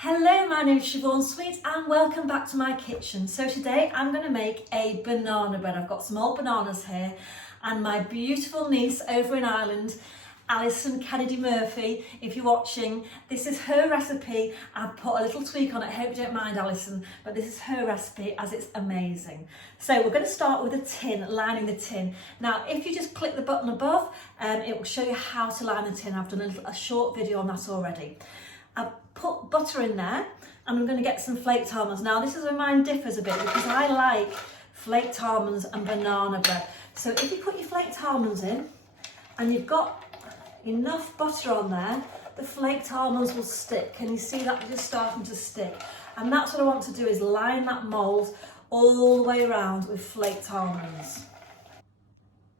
Hello, my name is Siobhan Sweet and welcome back to my kitchen. So today I'm going to make a banana bread. I've got some old bananas here and my beautiful niece over in Ireland, Alison Kennedy Murphy, if you're watching, this is her recipe. I've put a little tweak on it, I hope you don't mind Alison, but this is her recipe as it's amazing. So we're going to start with a tin, lining the tin. Now if you just click the button above, it will show you how to line the tin. I've done a short video on that already. I've put butter in there and I'm going to get some flaked almonds. Now this is where mine differs a bit because I like flaked almonds and banana bread. So if you put your flaked almonds in and you've got enough butter on there, the flaked almonds will stick. Can you see that just starting to stick? And that's what I want to do, is line that mould all the way around with flaked almonds.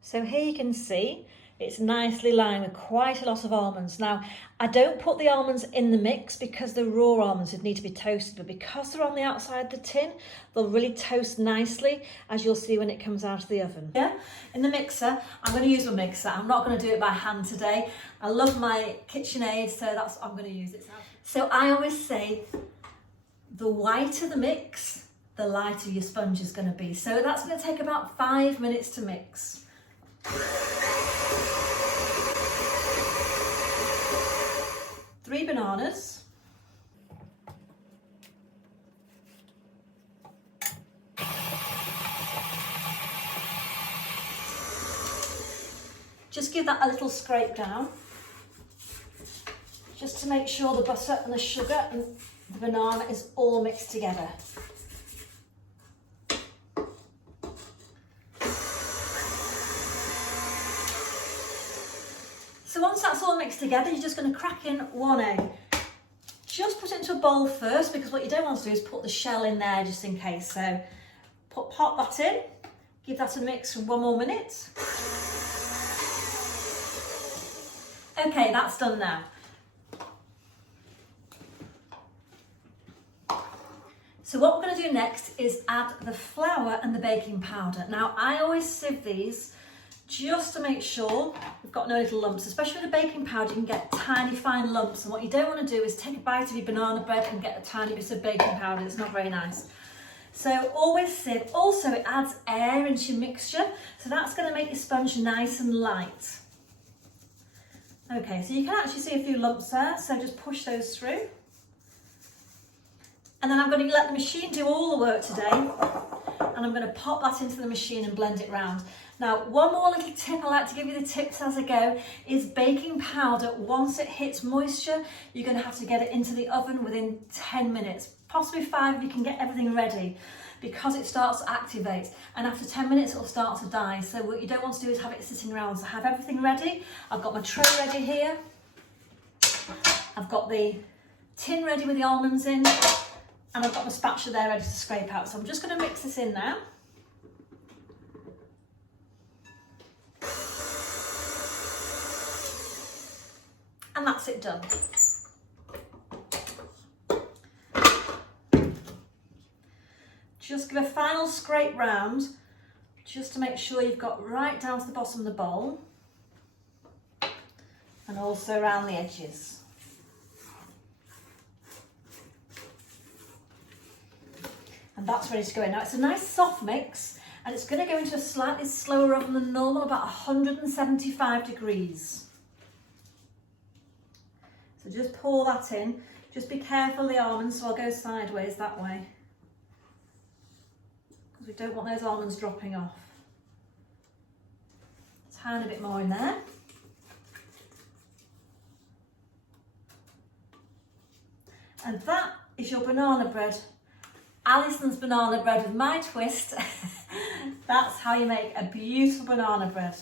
So here you can see it's nicely lined with quite a lot of almonds. Now, I don't put the almonds in the mix because the raw almonds would need to be toasted, but because they're on the outside of the tin, they'll really toast nicely, as you'll see when it comes out of the oven. Yeah, in the mixer, I'm going to use my mixer. I'm not going to do it by hand today. I love my KitchenAid, so that's what I'm going to use it. So I always say, the whiter the mix, the lighter your sponge is going to be. So that's going to take about 5 minutes to mix. Three bananas, just give that a little scrape down, just to make sure the butter and the sugar and the banana is all mixed together. So once that's all mixed together, you're just going to crack in one egg. Just put it into a bowl first, because what you don't want to do is put the shell in there just in case. So pop that in, give that a mix for 1 more minute. Okay, that's done now. So what we're going to do next is add the flour and the baking powder. Now I always sieve these just to make sure we've got no little lumps. Especially with the baking powder, you can get tiny fine lumps, and what you don't want to do is take a bite of your banana bread and get a tiny bit of baking powder. It's not very nice. So always sieve. Also, it adds air into your mixture, so that's going to make your sponge nice and light. Okay, so you can actually see a few lumps there, so just push those through. And then I'm going to let the machine do all the work today, and I'm going to pop that into the machine and blend it round. Now, one more little tip, I like to give you the tips as I go, is baking powder. Once it hits moisture, you're going to have to get it into the oven within 10 minutes, possibly 5 if you can get everything ready, because it starts to activate, and after 10 minutes it'll start to die. So what you don't want to do is have it sitting around. So have everything ready. I've got my tray ready here. I've got the tin ready with the almonds in, and I've got my spatula there ready to scrape out. So I'm just going to mix this in now. And that's it done. Just give a final scrape round, just to make sure you've got right down to the bottom of the bowl, and also around the edges. And that's ready to go in. Now it's a nice soft mix, and it's going to go into a slightly slower oven than normal, about 175 degrees. So just pour that in. Just be careful of the almonds, so I'll go sideways that way, because we don't want those almonds dropping off. A tiny bit more in there. And that is your banana bread. Alison's banana bread with my twist. That's how you make a beautiful banana bread.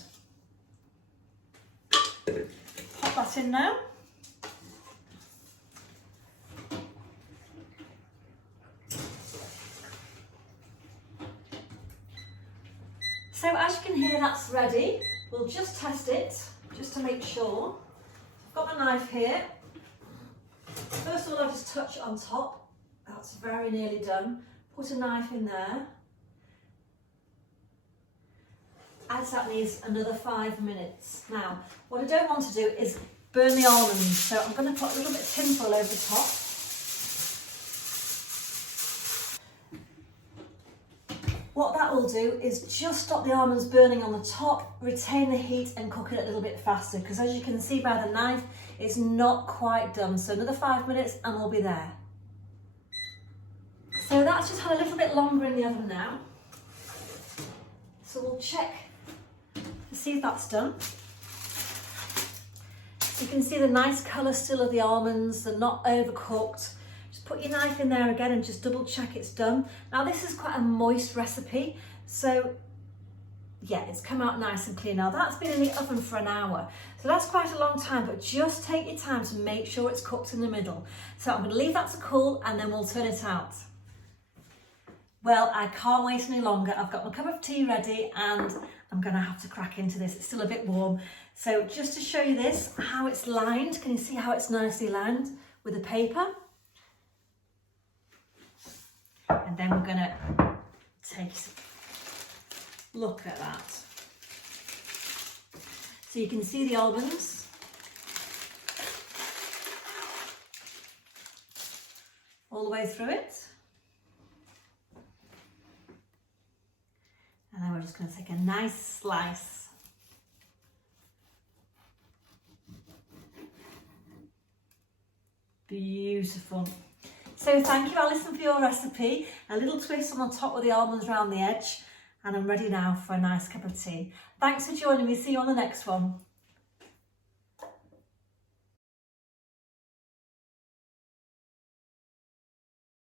Pop that in now. So as you can hear, that's ready. We'll just test it, just to make sure. I've got my knife here. First of all, I'll just touch it on top. That's very nearly done. Put a knife in there. As that needs another 5 minutes. Now, what I don't want to do is burn the almonds, so I'm going to put a little bit of tin foil over the top. What that will do is just stop the almonds burning on the top, retain the heat and cook it a little bit faster, because as you can see by the knife, it's not quite done. So another 5 minutes and we'll be there. So that's just had a little bit longer in the oven now. So we'll check to see if that's done. So you can see the nice colour still of the almonds, they're not overcooked. Just put your knife in there again and just double check it's done. Now this is quite a moist recipe, so yeah, it's come out nice and clear. Now that's been in the oven for an hour, so that's quite a long time, but just take your time to make sure it's cooked in the middle. So I'm going to leave that to cool and then we'll turn it out. Well, I can't wait any longer. I've got my cup of tea ready and I'm going to have to crack into this. It's still a bit warm. So just to show you this, how it's lined, can you see how it's nicely lined with the paper? And then we're going to take a look at that. So you can see the almonds. All the way through it. And then we're just going to take a nice slice. Beautiful. So thank you, Alison, for your recipe. A little twist on the top with the almonds around the edge. And I'm ready now for a nice cup of tea. Thanks for joining me. See you on the next one.